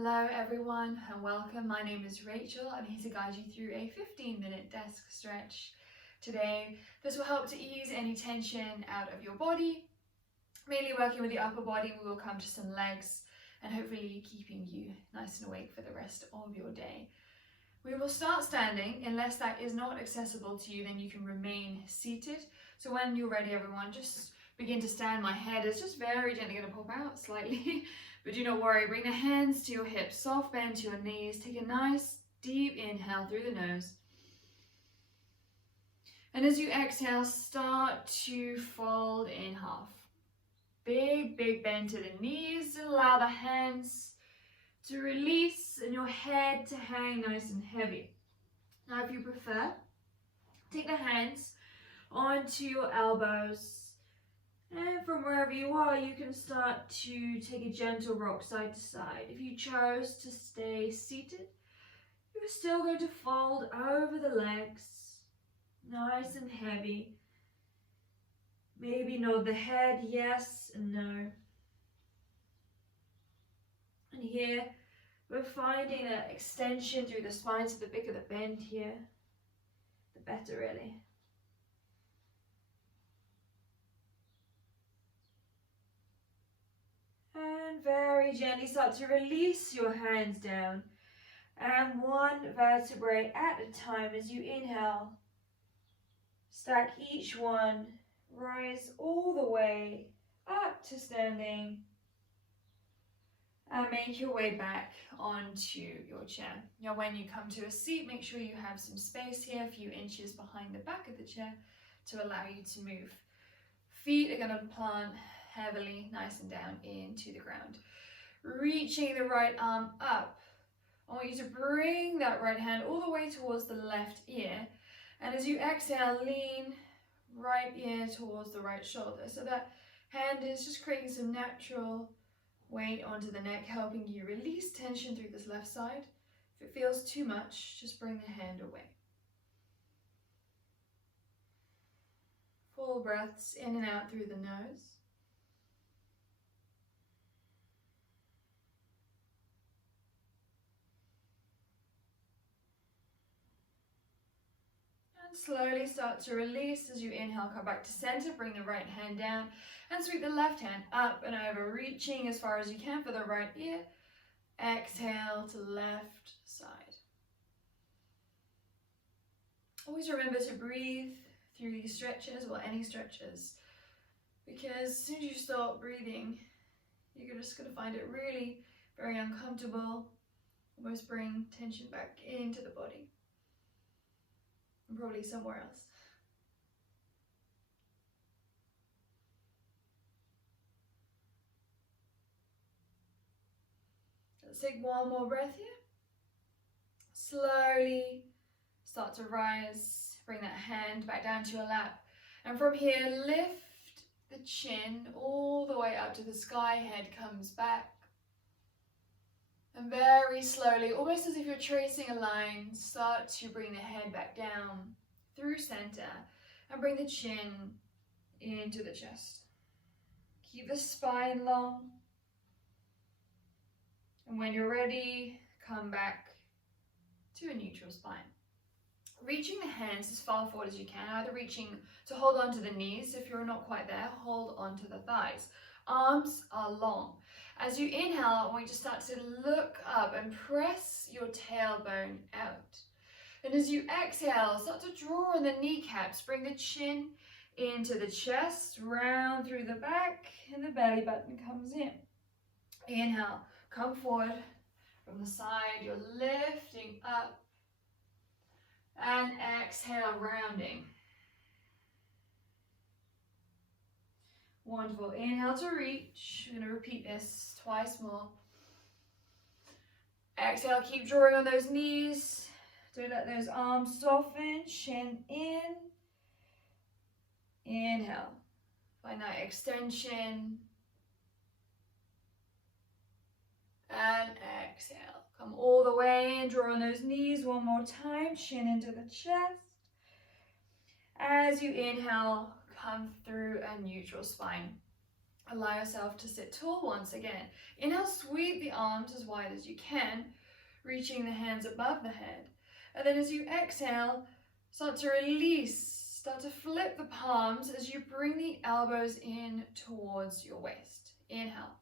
Hello everyone and welcome. My name is Rachel. I'm here to guide you through a 15-minute desk stretch. Today, this will help to ease any tension out of your body. Mainly working with the upper body, we will come to some legs and hopefully keeping you nice and awake for the rest of your day. We will start standing. Unless that is not accessible to you, then you can remain seated. So when you're ready, everyone, just begin to stand. My head is just very gently going to pop out slightly, but do not worry. Bring the hands to your hips, soft bend to your knees. Take a nice deep inhale through the nose. And as you exhale, start to fold in half. Big bend to the knees, and allow the hands to release and your head to hang nice and heavy. Now, if you prefer, take the hands onto your elbows, and from wherever you are, you can start to take a gentle rock side to side. If you chose to stay seated, you're still going to fold over the legs, nice and heavy. Maybe nod the head, yes and no. And here, we're finding an extension through the spine, so the bigger the bend here, the better really. And very gently start to release your hands down. And one vertebrae at a time as you inhale. Stack each one, rise all the way up to standing. And make your way back onto your chair. Now when you come to a seat, make sure you have some space here, a few inches behind the back of the chair to allow you to move. Feet are going to plant heavily, nice and down into the ground. Reaching the right arm up. I want you to bring that right hand all the way towards the left ear. And as you exhale, lean right ear towards the right shoulder. So that hand is just creating some natural weight onto the neck, helping you release tension through this left side. If it feels too much, just bring the hand away. Full breaths in and out through the nose. And slowly start to release as you inhale, come back to center, bring the right hand down and sweep the left hand up and over, reaching as far as you can for the right ear. Exhale to left side. Always remember to breathe through these stretches, or any stretches, because as soon as you stop breathing, you're just going to find it really very uncomfortable, almost bring tension back into the body, and probably somewhere else. Let's take one more breath here. Slowly start to rise, bring that hand back down to your lap. And from here, lift the chin all the way up to the sky, head comes back. And very slowly, almost as if you're tracing a line, start to bring the head back down through center and bring the chin into the chest. Keep the spine long. And when you're ready, come back to a neutral spine. Reaching the hands as far forward as you can, either reaching to hold onto the knees. If you're not quite there, hold onto the thighs. Arms are long. As you inhale, I want you to start to look up and press your tailbone out. And as you exhale, start to draw on the kneecaps. Bring the chin into the chest, round through the back, and the belly button comes in. Inhale, come forward from the side. You're lifting up. And exhale, rounding. Wonderful. Inhale to reach. We're going to repeat this twice more. Exhale, keep drawing on those knees. Don't let those arms soften. Chin in. Inhale. Find that extension. And exhale. Come all the way in, draw on those knees one more time, chin into the chest. As you inhale, come through a neutral spine. Allow yourself to sit tall once again. Inhale, sweep the arms as wide as you can, reaching the hands above the head. And then as you exhale, start to release, start to flip the palms as you bring the elbows in towards your waist. Inhale.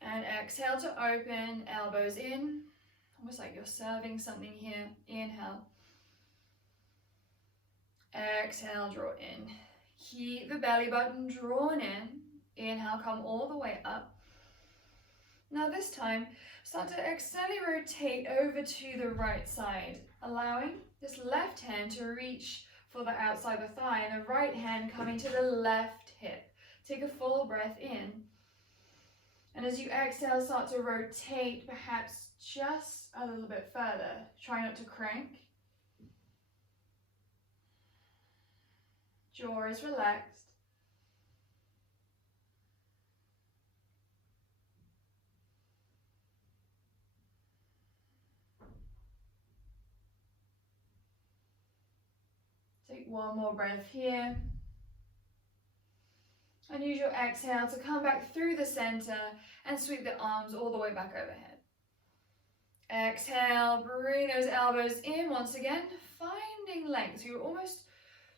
And exhale to open, elbows in, almost like you're serving something here. Inhale. Exhale, draw in. Keep the belly button drawn in. Inhale, come all the way up. Now this time, start to externally rotate over to the right side, allowing this left hand to reach for the outside of the thigh and the right hand coming to the left hip. Take a full breath in. And as you exhale, start to rotate perhaps just a little bit further. Try not to crank. Jaw is relaxed. Take one more breath here. And use your exhale to come back through the center and sweep the arms all the way back overhead. Exhale, bring those elbows in once again, finding length. You're almost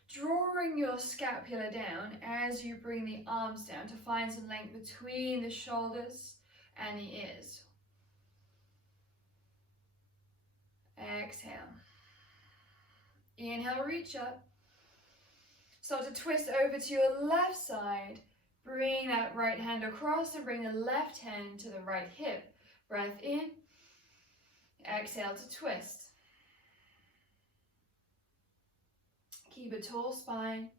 drawing your scapula down as you bring the arms down to find some length between the shoulders and the ears. Exhale. Inhale, reach up. Start to twist over to your left side. Bring that right hand across and bring the left hand to the right hip. Breath in. Exhale to twist. Keep a tall spine.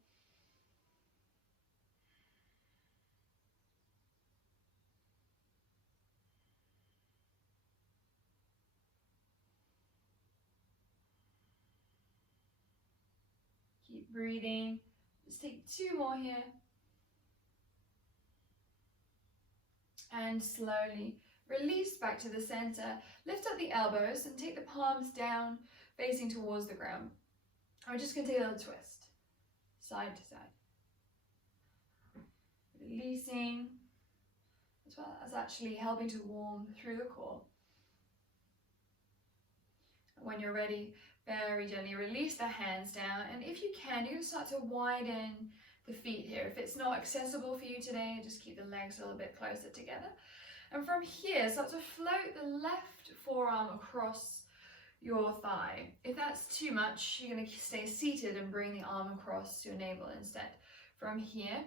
Keep breathing. Let's take two more here. And slowly release back to the center. Lift up the elbows and take the palms down, facing towards the ground. I'm just going to take a little twist, side to side. Releasing, as well as actually helping to warm through the core. When you're ready, very gently release the hands down, and if you can, you can start to widen the feet here. If it's not accessible for you today, just keep the legs a little bit closer together. And from here, start to float the left forearm across your thigh. If that's too much, you're going to stay seated and bring the arm across your navel instead. From here,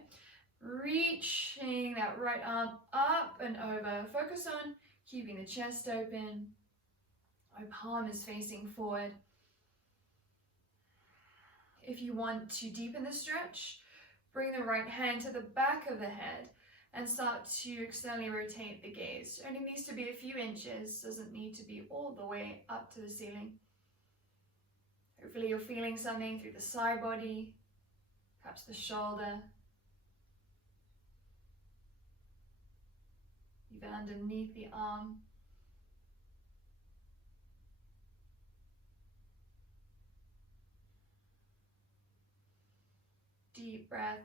reaching that right arm up and over. Focus on keeping the chest open. My palm is facing forward. If you want to deepen the stretch, bring the right hand to the back of the head and start to externally rotate the gaze. It only needs to be a few inches, doesn't need to be all the way up to the ceiling. Hopefully you're feeling something through the side body, perhaps the shoulder, even underneath the arm. Deep breaths.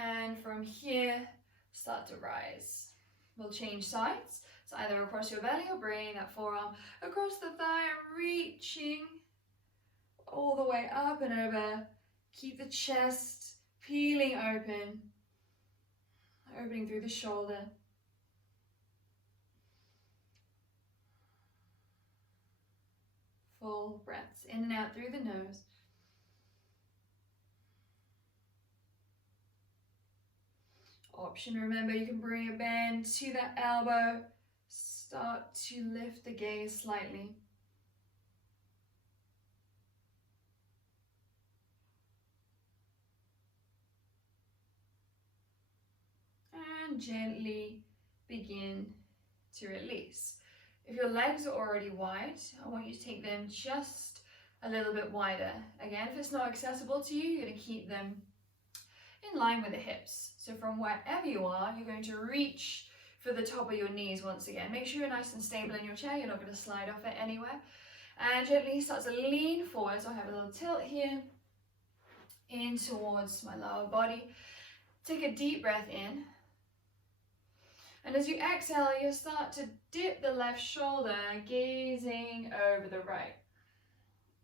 And from here, start to rise. We'll change sides. So either across your belly or bring that forearm across the thigh, reaching all the way up and over. Keep the chest peeling open, opening through the shoulder. Full breaths in and out through the nose. Option, remember, you can bring a bend to that elbow. Start to lift the gaze slightly. And gently begin to release. If your legs are already wide, I want you to take them just a little bit wider. Again, if it's not accessible to you, you're going to keep them in line with the hips. So from wherever you are, you're going to reach for the top of your knees once again. Make sure you're nice and stable in your chair. You're not going to slide off it anywhere. And gently start to lean forward. So I have a little tilt here. in towards my lower body. Take a deep breath in. And as you exhale, you'll start to dip the left shoulder, gazing over the right.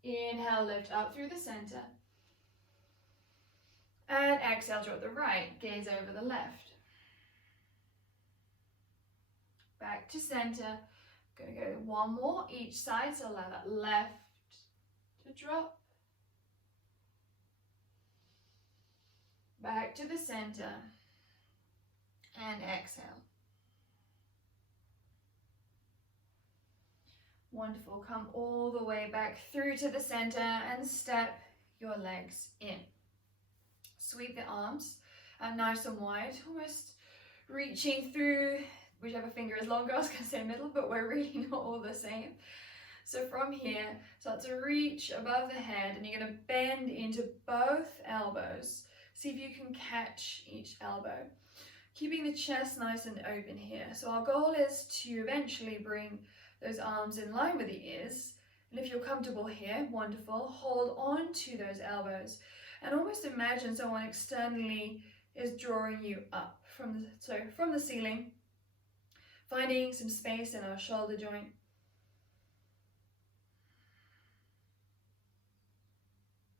Inhale, lift up through the center. And exhale, drop the right, gaze over the left. Back to center. Gonna go one more each side, so allow that left to drop. Back to the center. And exhale. Wonderful. Come all the way back through to the center and step your legs in. Sweep the arms out nice and wide, almost reaching through whichever finger is longer. I was going to say middle, but we're really not all the same. So from here, start to reach above the head, and you're going to bend into both elbows. See if you can catch each elbow. Keeping the chest nice and open here. So our goal is to eventually bring those arms in line with the ears. And if you're comfortable here, wonderful. Hold on to those elbows and almost imagine someone externally is drawing you up from the ceiling, finding some space in our shoulder joint.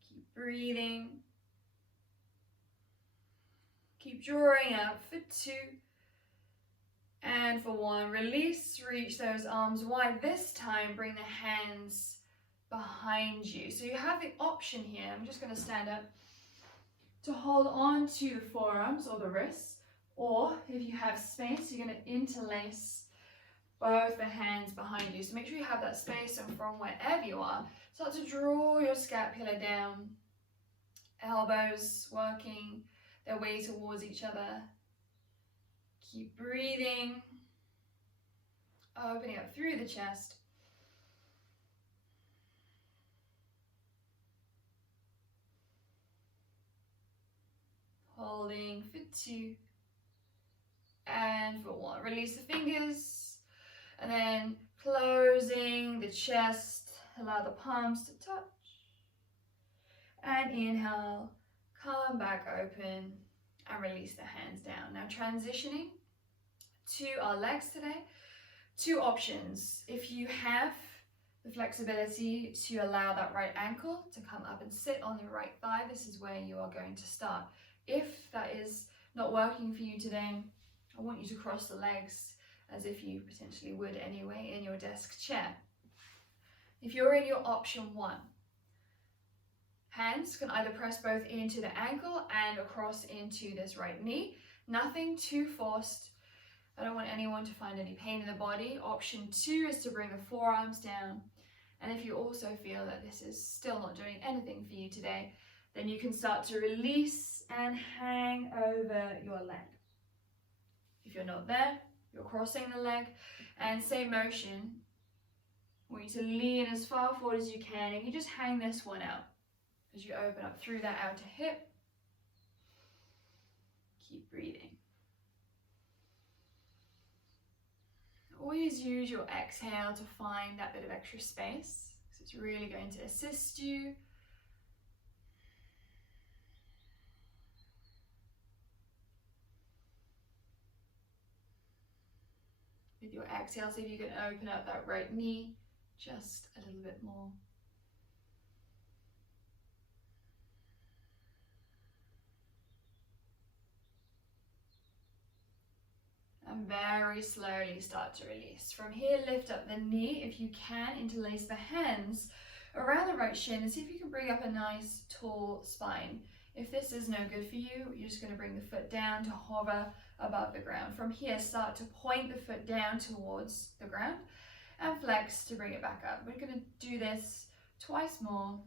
Keep breathing. Keep drawing up for 2. And for 1, release, reach those arms wide. This time, bring the hands behind you. So you have the option here, I'm just going to stand up, to hold on to the forearms or the wrists, or if you have space, you're going to interlace both the hands behind you. So make sure you have that space, and from wherever you are, start to draw your scapula down, elbows working their way towards each other. Keep breathing, opening up through the chest. Holding for 2. And for 1. Release the fingers. And then closing the chest. Allow the palms to touch. And inhale, come back open. And release the hands down. Now transitioning to our legs today. 2 options. If you have the flexibility to allow that right ankle to come up and sit on the right thigh, this is where you are going to start. If that is not working for you today, I want you to cross the legs as if you potentially would anyway in your desk chair. If you're in your option 1, hands can either press both into the ankle and across into this right knee. Nothing too forced. I don't want anyone to find any pain in the body. Option 2 is to bring the forearms down. And if you also feel that this is still not doing anything for you today, then you can start to release and hang over your leg. If you're not there, you're crossing the leg, and same motion. I want you to lean as far forward as you can, and you just hang this one out. As you open up through that outer hip, keep breathing. Always use your exhale to find that bit of extra space, because it's really going to assist you. With your exhale, see if you can open up that right knee just a little bit more. And very slowly start to release. From here, lift up the knee. If you can, interlace the hands around the right shin and see if you can bring up a nice tall spine. If this is no good for you, you're just going to bring the foot down to hover above the ground. From here, start to point the foot down towards the ground and flex to bring it back up. We're going to do this twice more.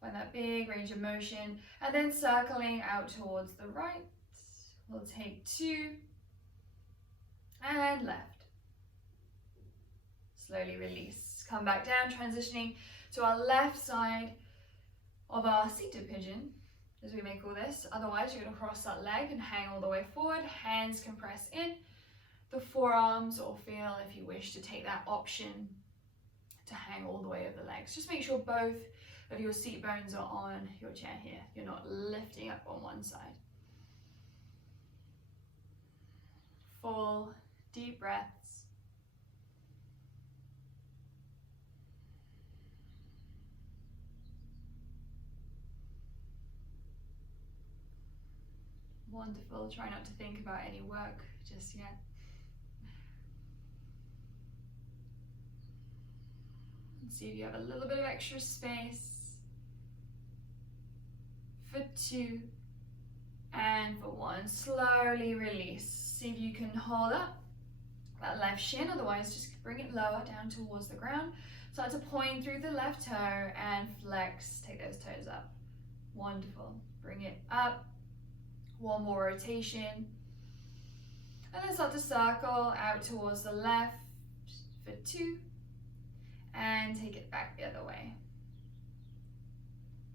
Find that big range of motion, and then circling out towards the right. We'll take 2 and left. Slowly release. Come back down, transitioning to our left side of our seated pigeon, as we may call this. Otherwise, you're going to cross that leg and hang all the way forward. Hands can press in the forearms, or feel, if you wish, to take that option to hang all the way over the legs. Just make sure both of your seat bones are on your chair here. You're not lifting up on one side. Full deep breaths. Wonderful. Try not to think about any work just yet. And see if you have a little bit of extra space. For 2 and for 1. Slowly release. See if you can hold up that left shin, otherwise just bring it lower down towards the ground. Start to point through the left toe and flex. Take those toes up. Wonderful. Bring it up. 1 more rotation. And then start to circle out towards the left for 2. And take it back the other way.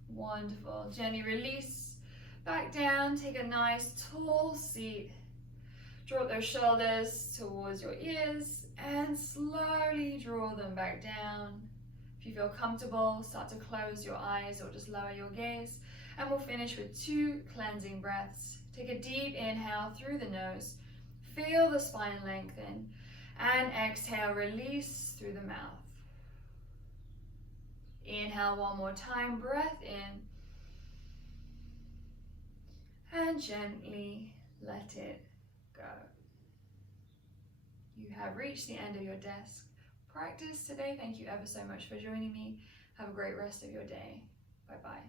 Wonderful. Gently release. Back down. Take a nice tall seat. Draw those shoulders towards your ears and slowly draw them back down. If you feel comfortable, start to close your eyes or just lower your gaze. And we'll finish with 2 cleansing breaths. Take a deep inhale through the nose. Feel the spine lengthen. And exhale, release through the mouth. Inhale 1 more time, breath in. And gently let it go. You have reached the end of your desk practice today. Thank you ever so much for joining me. Have a great rest of your day. Bye-bye.